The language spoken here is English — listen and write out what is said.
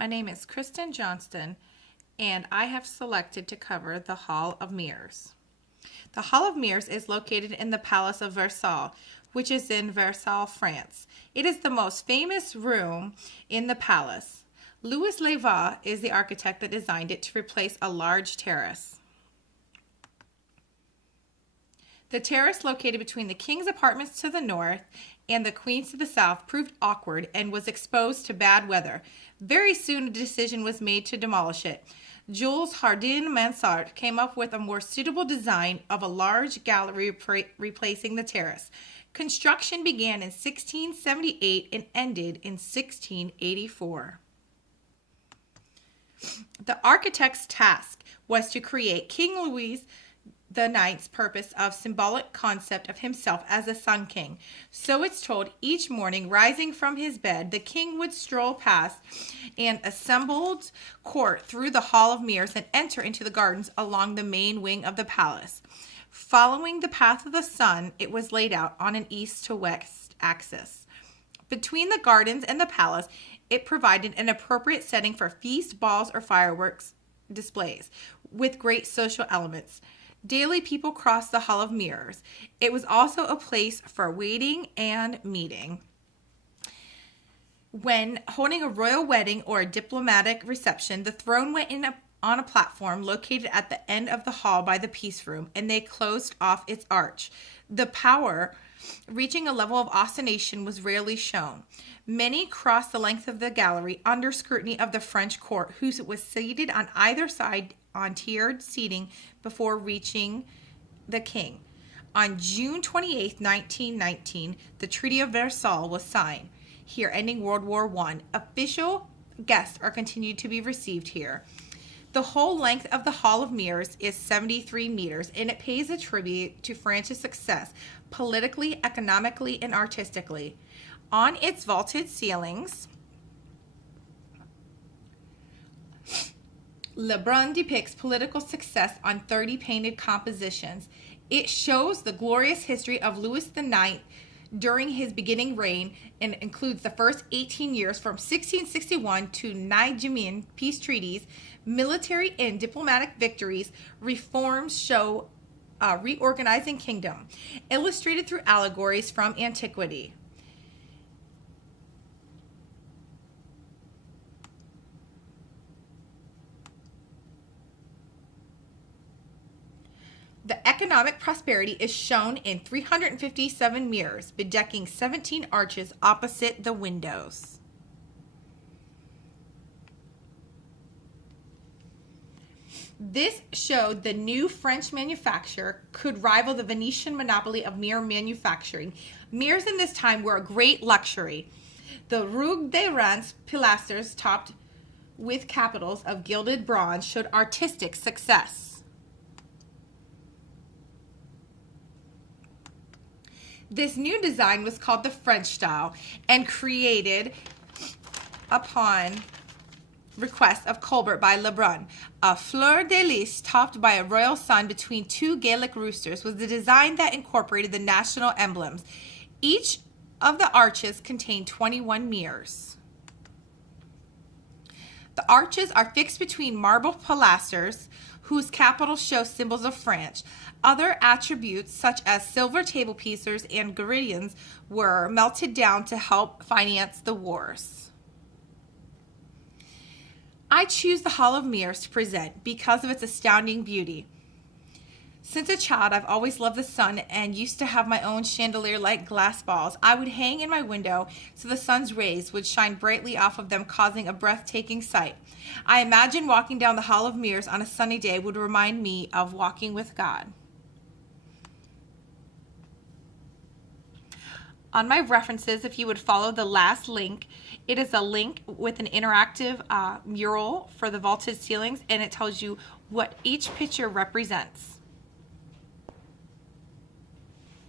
My name is Kristen Johnston, and I have selected to cover the Hall of Mirrors. The Hall of Mirrors is located in the Palace of Versailles, which is in Versailles, France. It is the most famous room in the palace. Louis Levy is the architect that designed it to replace a large terrace. The terrace located between the king's apartments to the north and the queen's to the south proved awkward and was exposed to bad weather. Very soon a decision was made to demolish it. Jules Jardin-Mansart came up with a more suitable design of a large gallery replacing the terrace. Construction began in 1678 and ended in 1684. The architect's task was to create King Louis the Ninth's purpose of symbolic concept of himself as a sun king. So it's told, each morning rising from his bed, the king would stroll past an assembled court through the Hall of Mirrors and enter into the gardens along the main wing of the palace. Following the path of the sun, it was laid out on an east to west axis. Between the gardens and the palace, it provided an appropriate setting for feast, balls, or fireworks displays with great social elements. Daily people crossed the Hall of Mirrors. It was also a place for waiting and meeting. When holding a royal wedding or a diplomatic reception, the throne went in on a platform located at the end of the hall by the Peace Room, and they closed off its arch. The power reaching a level of ostentation was rarely shown. Many crossed the length of the gallery under scrutiny of the French court, who was seated on either side on tiered seating before reaching the king. On June 28, 1919, the Treaty of Versailles was signed, here ending World War I. Official guests are continued to be received here. The whole length of the Hall of Mirrors is 73 meters, and it pays a tribute to France's success politically, economically, and artistically. On its vaulted ceilings, Lebrun depicts political success on 30 painted compositions. It shows the glorious history of Louis IX during his beginning reign and includes the first 18 years from 1661 to Nijmegen peace treaties, military and diplomatic victories, reforms show reorganizing kingdom, illustrated through allegories from antiquity. The economic prosperity is shown in 357 mirrors, bedecking 17 arches opposite the windows. This showed the new French manufacturer could rival the Venetian monopoly of mirror manufacturing. Mirrors in this time were a great luxury. The Rue de Reims pilasters topped with capitals of gilded bronze showed artistic success. This new design was called the French style and created upon request of Colbert by Lebrun. A fleur de lis topped by a royal sun between two Gaelic roosters was the design that incorporated the national emblems. Each of the arches contained 21 mirrors. The arches are fixed between marble pilasters whose capitals show symbols of France. Other attributes, such as silver table pieces and guardians, were melted down to help finance the wars. I choose the Hall of Mirrors to present because of its astounding beauty. Since a child, I've always loved the sun and used to have my own chandelier-like glass balls I would hang in my window so the sun's rays would shine brightly off of them, causing a breathtaking sight. I imagine walking down the Hall of Mirrors on a sunny day would remind me of walking with God. On my references, if you would follow the last link, it is a link with an interactive mural for the vaulted ceilings, and it tells you what each picture represents.